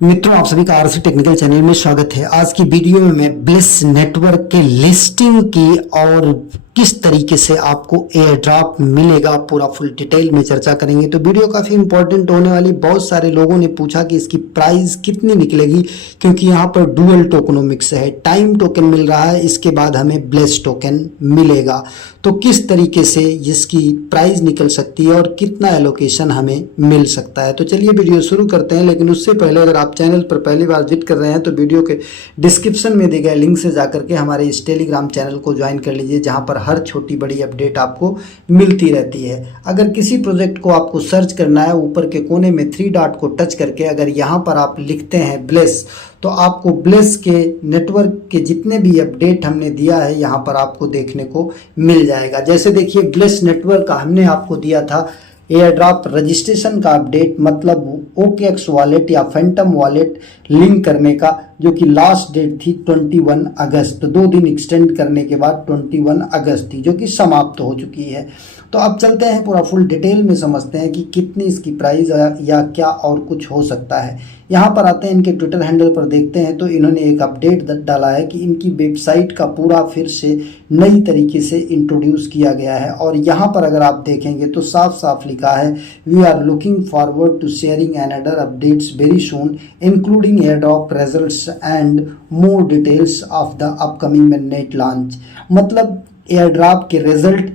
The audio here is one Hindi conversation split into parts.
मित्रों, आप सभी का आरसी टेक्निकल चैनल में स्वागत है। आज की वीडियो में मैं ब्लिस नेटवर्क के लिस्टिंग की और किस तरीके से आपको एयर ड्रॉप मिलेगा पूरा फुल डिटेल में चर्चा करेंगे। तो वीडियो काफ़ी इंपॉर्टेंट होने वाली। बहुत सारे लोगों ने पूछा कि इसकी प्राइस कितनी निकलेगी, क्योंकि यहाँ पर डुअल टोकनोमिक्स है, टाइम टोकन मिल रहा है, इसके बाद हमें ब्लिस टोकन मिलेगा। तो किस तरीके से इसकी प्राइस निकल सकती है और कितना एलोकेशन हमें मिल सकता है। तो चलिए वीडियो शुरू करते हैं। लेकिन उससे पहले अगर आप चैनल पर पहली बार विजिट कर रहे हैं तो वीडियो के डिस्क्रिप्शन में दिए गए लिंक से जाकर के हमारे इस टेलीग्राम चैनल को ज्वाइन कर लीजिए, जहां पर हर छोटी बड़ी अपडेट आपको मिलती रहती है। अगर किसी प्रोजेक्ट को आपको सर्च करना है, ऊपर के कोने में 3 डॉट को टच करके अगर यहाँ पर आप लिखते हैं ब्लिस, तो आपको ब्लिस के नेटवर्क के जितने भी अपडेट हमने दिया है यहाँ पर आपको देखने को मिल जाएगा। जैसे देखिए, ब्लिस नेटवर्क का हमने आपको दिया था एयर ड्रॉप रजिस्ट्रेशन का अपडेट, मतलब OKX वॉलेट या फैंटम वॉलेट लिंक करने का, जो कि लास्ट डेट थी 21 अगस्त। तो 2 दिन एक्सटेंड करने के बाद 21 अगस्त थी, जो कि समाप्त हो चुकी है। तो अब चलते हैं पूरा फुल डिटेल में समझते हैं कि कितनी इसकी प्राइस या क्या और कुछ हो सकता है। यहाँ पर आते हैं, इनके ट्विटर हैंडल पर देखते हैं तो इन्होंने एक अपडेट डाला है कि इनकी वेबसाइट का पूरा फिर से नई तरीके से इंट्रोड्यूस किया गया है। और यहाँ पर अगर आप देखेंगे तो साफ साफ लिखा है, we are looking forward to sharing another updates very soon including air drop results and more details of the upcoming net launch. मतलब एयर ड्रॉप के रिजल्ट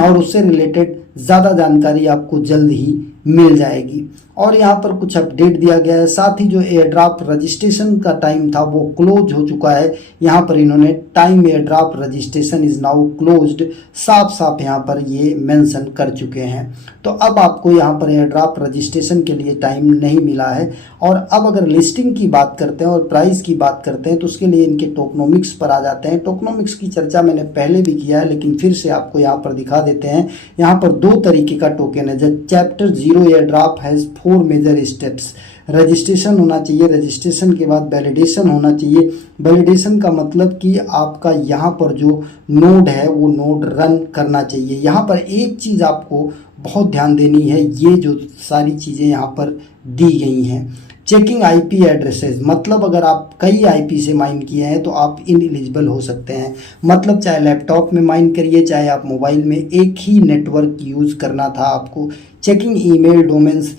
और उससे रिलेटेड ज़्यादा जानकारी आपको जल्द ही मिल जाएगी। और यहाँ पर कुछ अपडेट दिया गया है। साथ ही जो एयर ड्रॉप रजिस्ट्रेशन का टाइम था वो क्लोज हो चुका है। यहाँ पर इन्होंने time air drop registration is now closed साफ साफ यहाँ पर ये मेंशन कर चुके हैं। तो अब आपको यहाँ पर एयर ड्रॉप रजिस्ट्रेशन के लिए टाइम नहीं मिला है। और अब अगर लिस्टिंग की बात करते हैं और प्राइस की बात करते हैं तो उसके लिए इनके टोकनोमिक्स पर आ जाते हैं। टोकनोमिक्स की चर्चा मैंने पहले भी किया है, लेकिन फिर से आपको यहाँ पर दिखा देते हैं। यहाँ पर 2 तरीके का टोकन है। जब chapter 0 air drop has 4 major steps. Registration होना चाहिए, रजिस्ट्रेशन के बाद वैलिडेशन होना चाहिए। वैलिडेशन का मतलब कि आपका यहाँ पर जो नोड है वो नोड रन करना चाहिए। यहाँ पर एक चीज़ आपको बहुत ध्यान देनी है, ये जो सारी चीज़ें यहाँ पर दी गई हैं। चेकिंग IP एड्रेसेस, मतलब अगर आप कई IP से माइन किए हैं तो आप इनएलिजिबल हो सकते हैं। मतलब चाहे लैपटॉप में माइन करिए, चाहे आप मोबाइल में, एक ही नेटवर्क यूज़ करना था आपको। Checking email domains,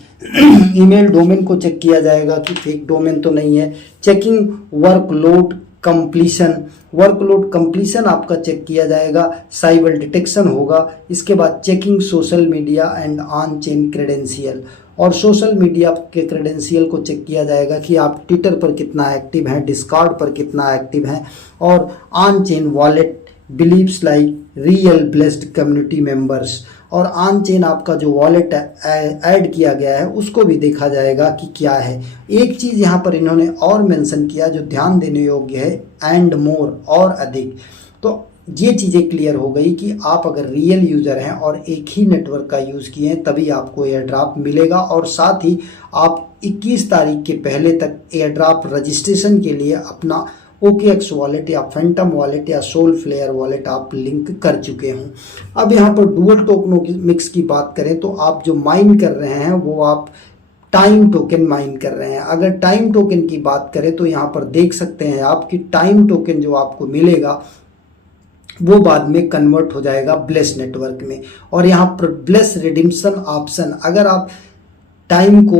email domain को चेक किया जाएगा कि फेक डोमेन तो नहीं है। Checking workload completion, workload completion आपका चेक किया जाएगा। साइबर डिटेक्शन होगा। इसके बाद checking social media and on chain credential, और सोशल मीडिया के क्रेडेंशियल को चेक किया जाएगा कि आप ट्विटर पर कितना एक्टिव हैं, डिस्कॉर्ड पर कितना एक्टिव हैं, और on chain wallet believes like real blessed community members, और ऑन चेन आपका जो वॉलेट ऐड किया गया है उसको भी देखा जाएगा कि क्या है। एक चीज़ यहाँ पर इन्होंने और मेंशन किया जो ध्यान देने योग्य है, एंड मोर, और अधिक। तो ये चीज़ें क्लियर हो गई कि आप अगर रियल यूज़र हैं और एक ही नेटवर्क का यूज़ किए हैं तभी आपको एयर ड्रॉप मिलेगा। और साथ ही आप 21 तारीख के पहले तक एयर ड्रॉप रजिस्ट्रेशन के लिए अपना OKX वॉलेट या फैंटम वॉलेट या सोल फ्लेयर वॉलेट आप लिंक कर चुके हों। अब यहाँ पर डुअल टोकनोमिक्स की बात करें तो आप जो माइन कर रहे हैं वो आप टाइम टोकन माइन कर रहे हैं। अगर टाइम टोकन की बात करें तो यहाँ पर देख सकते हैं आप कि टाइम टोकन जो आपको मिलेगा वो बाद में कन्वर्ट हो जाएगा ब्लिस नेटवर्क में। और यहाँ पर ब्लिस रिडीम्पशन ऑप्शन, अगर आप टाइम को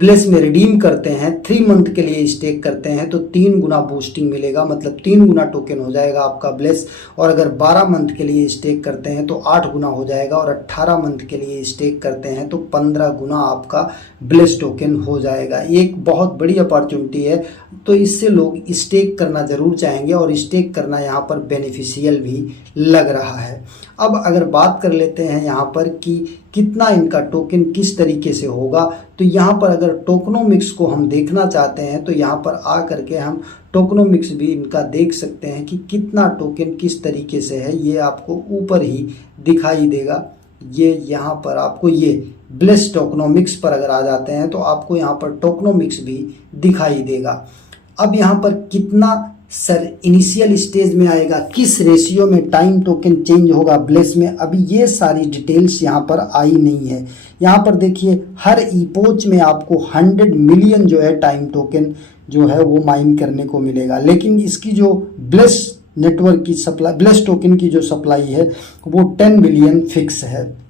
ब्लिस में रिडीम करते हैं, 3 मंथ के लिए स्टेक करते हैं तो 3 गुना बूस्टिंग मिलेगा, मतलब 3 गुना टोकन हो जाएगा आपका ब्लिस। और अगर 12 मंथ के लिए स्टेक करते हैं तो 8 गुना हो जाएगा, और 18 मंथ के लिए स्टेक करते हैं तो 15 गुना आपका ब्लिस टोकन हो जाएगा। ये एक बहुत बड़ी अपॉर्चुनिटी है, तो इससे लोग स्टेक करना ज़रूर चाहेंगे और स्टेक करना यहाँ पर बेनिफिशियल भी लग रहा है। अब अगर बात कर लेते हैं यहाँ पर कि कितना इनका टोकन किस तरीके से होगा, तो यहाँ पर अगर टोकनोमिक्स को हम देखना चाहते हैं तो यहाँ पर आ करके हम टोकनोमिक्स भी इनका देख सकते हैं कि कितना टोकन किस तरीके से है। ये आपको ऊपर ही दिखाई देगा। ये यहाँ पर आपको ये ब्लिस टोकनोमिक्स पर अगर आ जाते हैं तो आपको यहाँ पर टोकनोमिक्स भी दिखाई देगा। अब यहाँ पर कितना सर इनिशियल स्टेज में आएगा, किस रेशियो में टाइम टोकन चेंज होगा ब्लेस में, अभी ये सारी डिटेल्स यहाँ पर आई नहीं है। यहाँ पर देखिए हर ईपोच में आपको 100 मिलियन जो है टाइम टोकन जो है वो माइन करने को मिलेगा, लेकिन इसकी जो ब्लेस नेटवर्क की सप्लाई, ब्लेस टोकन की जो सप्लाई है वो 10 बिलियन फिक्स है।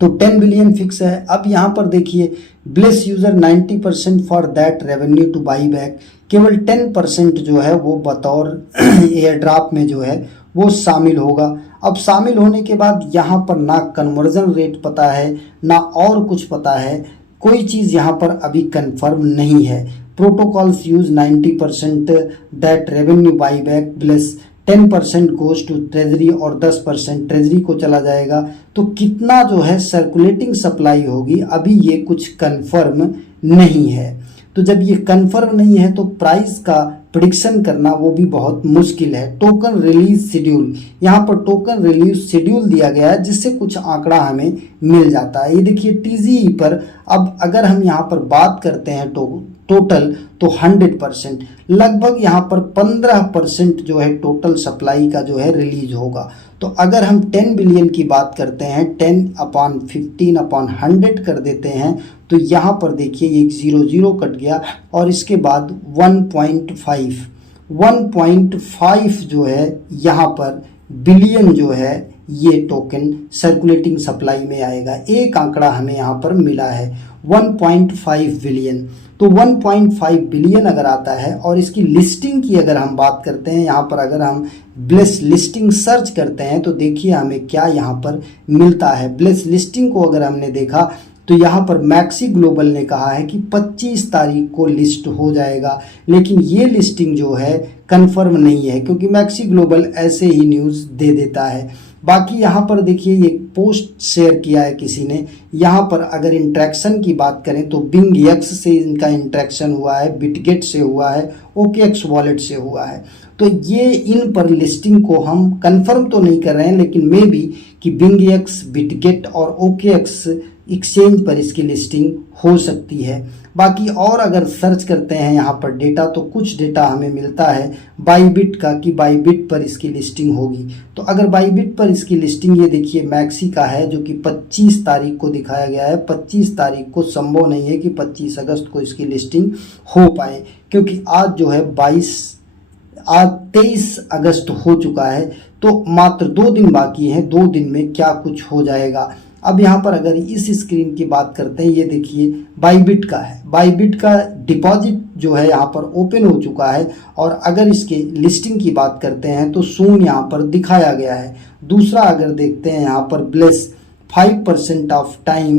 तो 10 बिलियन फिक्स है। अब यहाँ पर देखिए bless user 90% for that revenue two by back, केवल 10% जो है वो बतौर एयर ड्रॉप में जो है वो शामिल होगा। अब शामिल होने के बाद यहाँ पर ना कन्वर्जन रेट पता है ना और कुछ पता है, कोई चीज़ यहाँ पर अभी कंफर्म नहीं है। Protocols use 90% that revenue buy back bless 10% goes to treasury और 10% ट्रेजरी को चला जाएगा। तो कितना जो है सर्कुलेटिंग सप्लाई होगी अभी ये कुछ कंफर्म नहीं है। तो जब ये कंफर्म नहीं है तो प्राइस का प्रिडिक्शन करना वो भी बहुत मुश्किल है। टोकन रिलीज शेड्यूल, यहाँ पर टोकन रिलीज शेड्यूल दिया गया है जिससे कुछ आंकड़ा हमें मिल जाता है। ये देखिए टीजीई पर अब अगर हम यहाँ पर बात करते हैं टोटल तो 100% लगभग यहाँ पर 15% जो है टोटल सप्लाई का जो है रिलीज होगा। तो अगर हम 10 बिलियन की बात करते हैं 10/15/100 कर देते हैं तो यहाँ पर देखिए एक 0 कट गया और इसके बाद 1.5 जो है यहाँ पर बिलियन जो है ये टोकन सर्कुलेटिंग सप्लाई में आएगा। एक आंकड़ा हमें यहाँ पर मिला है 1.5 बिलियन। तो 1.5 बिलियन अगर आता है और इसकी लिस्टिंग की अगर हम बात करते हैं, यहाँ पर अगर हम ब्लेस लिस्टिंग सर्च करते हैं तो देखिए हमें क्या यहाँ पर मिलता है। ब्लेस लिस्टिंग को अगर हमने देखा तो यहाँ पर मैक्सी ग्लोबल ने कहा है कि 25 तारीख को लिस्ट हो जाएगा, लेकिन ये लिस्टिंग जो है कंफर्म नहीं है क्योंकि मैक्सी ग्लोबल ऐसे ही न्यूज़ दे देता है। बाकी यहाँ पर देखिए ये पोस्ट शेयर किया है किसी ने। यहाँ पर अगर इंट्रैक्शन की बात करें तो बिंग एक्स से इनका इंट्रैक्शन हुआ है, बिटगेट से हुआ है, OKX वॉलेट से हुआ है। तो ये इन पर लिस्टिंग को हम कंफर्म तो नहीं कर रहे हैं, लेकिन मे बी कि बिंग एक्स, बिटगेट और OKX एक्सचेंज पर इसकी लिस्टिंग हो सकती है। बाकी और अगर सर्च करते हैं यहाँ पर डेटा तो कुछ डेटा हमें मिलता है बाईबिट का कि बाईबिट पर इसकी लिस्टिंग होगी। तो अगर बाईबिट पर इसकी लिस्टिंग ये देखिए मैक्सी का है जो कि 25 तारीख को दिखाया गया है। 25 तारीख को संभव नहीं है कि 25 अगस्त को इसकी लिस्टिंग हो पाए क्योंकि आज जो है 23 अगस्त हो चुका है। तो मात्र 2 दिन बाकी है, 2 दिन में क्या कुछ हो जाएगा। अब यहाँ पर अगर इस स्क्रीन की बात करते हैं, ये देखिए बाईबिट का है। बाईबिट का डिपॉजिट जो है यहाँ पर ओपन हो चुका है और अगर इसके लिस्टिंग की बात करते हैं तो सून यहाँ पर दिखाया गया है। दूसरा अगर देखते हैं यहाँ पर bless 5% of time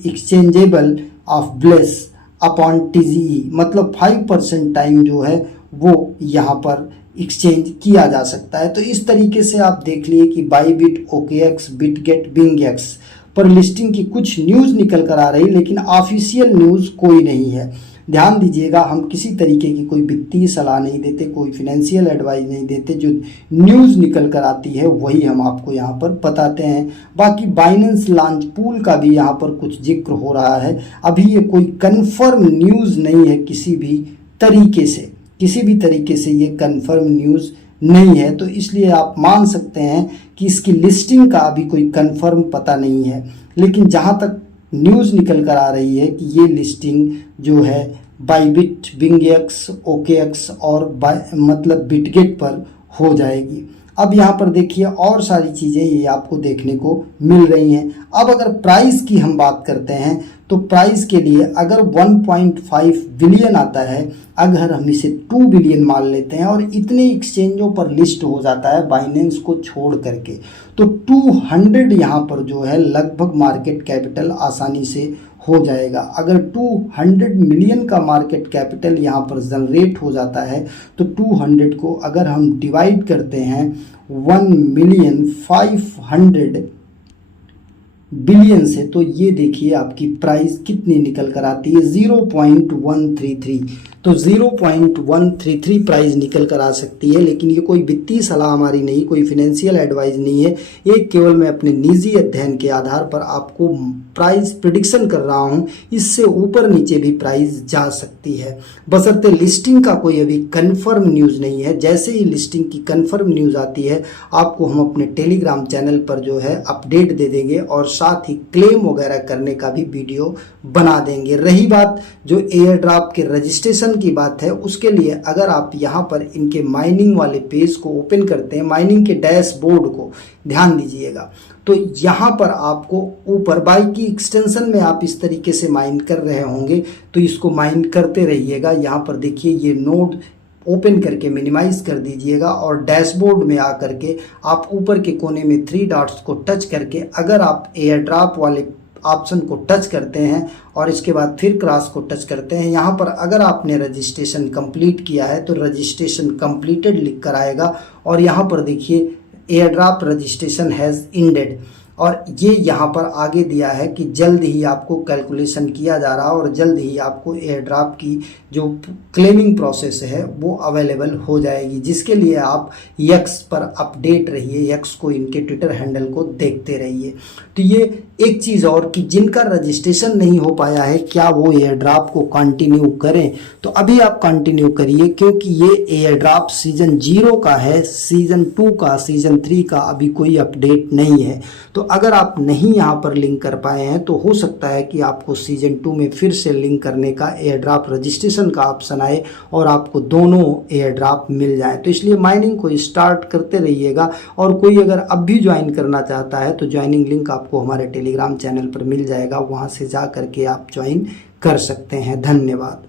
exchangeable of bless upon TGE, मतलब 5% टाइम जो है वो यहाँ पर एक्सचेंज किया जा सकता है। तो इस तरीके से आप देख लिए कि बाईबिट, OKX, बिटगेट, बिंगएक्स पर लिस्टिंग की कुछ न्यूज़ निकल कर आ रही, लेकिन ऑफिशियल न्यूज़ कोई नहीं है। ध्यान दीजिएगा, हम किसी तरीके की कोई वित्तीय सलाह नहीं देते, कोई फिनेंशियल एडवाइस नहीं देते। जो न्यूज़ निकल कर आती है वही हम आपको यहाँ पर बताते हैं। बाकी बाइनेंस लॉन्च पूल का भी यहाँ पर कुछ जिक्र हो रहा है। अभी ये कोई कंफर्म न्यूज़ नहीं है, किसी भी तरीके से ये कंफर्म न्यूज़ नहीं है। तो इसलिए आप मान सकते हैं कि इसकी लिस्टिंग का अभी कोई कंफर्म पता नहीं है, लेकिन जहाँ तक न्यूज़ निकल कर आ रही है कि ये लिस्टिंग जो है बाईबिट, बिंगएक्स, OKX और मतलब बिटगेट पर हो जाएगी। अब यहाँ पर देखिए और सारी चीज़ें ये आपको देखने को मिल रही हैं। अब अगर प्राइस की हम बात करते हैं तो प्राइस के लिए अगर 1.5 बिलियन आता है, अगर हम इसे 2 बिलियन मान लेते हैं और इतने एक्सचेंजों पर लिस्ट हो जाता है बाइनेंस को छोड़ करके, तो 200 यहाँ पर जो है लगभग मार्केट कैपिटल आसानी से हो जाएगा। अगर 200 मिलियन का मार्केट कैपिटल यहाँ पर जनरेट हो जाता है तो 200 को अगर हम डिवाइड करते हैं 1,500,000 बिलियन से, तो ये देखिए आपकी प्राइस कितनी निकल कर आती है 0.133। तो 0.133 प्राइस निकल कर आ सकती है, लेकिन ये कोई वित्तीय सलाह हमारी नहीं, कोई फिनेंशियल एडवाइस नहीं है। ये केवल मैं अपने निजी अध्ययन के आधार पर आपको प्राइस प्रिडिक्शन कर रहा हूं इससे ऊपर नीचे भी प्राइस जा सकती है, बशर्ते लिस्टिंग का कोई अभी कंफर्म न्यूज़ नहीं है। जैसे ही लिस्टिंग की कंफर्म न्यूज़ आती है आपको हम अपने टेलीग्राम चैनल पर जो है अपडेट दे देंगे और साथ ही क्लेम वगैरह करने का भी वीडियो बना देंगे। रही बात जो एयर ड्रॉप के रजिस्ट्रेशन की बात है, उसके लिए अगर आप यहाँ पर इनके माइनिंग वाले पेज को ओपन करते हैं, माइनिंग के डैशबोर्ड को ध्यान दीजिएगा, तो यहाँ पर आपको ऊपर बाई की एक्सटेंशन में आप इस तरीके से माइन कर रहे होंगे तो इसको माइन करते रहिएगा। यहाँ पर देखिए ये नोड ओपन करके मिनिमाइज कर दीजिएगा और डैशबोर्ड में आकर के आप ऊपर के कोने में 3 डॉट्स को टच करके अगर आप एयर ड्रॉप वाले ऑप्शन को टच करते हैं और इसके बाद फिर क्रॉस को टच करते हैं, यहाँ पर अगर आपने रजिस्ट्रेशन कंप्लीट किया है तो रजिस्ट्रेशन कंप्लीटेड लिख कर आएगा और यहाँ पर देखिए air drop registration has ended और ये यहाँ पर आगे दिया है कि जल्द ही आपको कैलकुलेशन किया जा रहा है और जल्द ही आपको एयर ड्रॉप की जो क्लेमिंग प्रोसेस है वो अवेलेबल हो जाएगी, जिसके लिए आप यक्स पर अपडेट रहिए, यक्स को इनके ट्विटर हैंडल को देखते रहिए। तो ये एक चीज़ और कि जिनका रजिस्ट्रेशन नहीं हो पाया है क्या वो एयर ड्रॉप को कंटिन्यू करें, तो अभी आप कंटिन्यू करिए क्योंकि ये एयर ड्रॉप सीजन 0 का है, सीजन 2 का, सीजन 3 का अभी कोई अपडेट नहीं है। तो अगर आप नहीं यहाँ पर लिंक कर पाए हैं तो हो सकता है कि आपको सीजन 2 में फिर से लिंक करने का एयर ड्रॉप रजिस्ट्रेशन का ऑप्शन आए और आपको दोनों एयर ड्रॉप मिल जाए। तो इसलिए माइनिंग को स्टार्ट करते रहिएगा और कोई अगर अब भी ज्वाइन करना चाहता है तो ज्वाइनिंग लिंक आपको हमारे टेलीग्राम चैनल पर मिल जाएगा, वहाँ से जा करके आप ज्वाइन कर सकते हैं। धन्यवाद।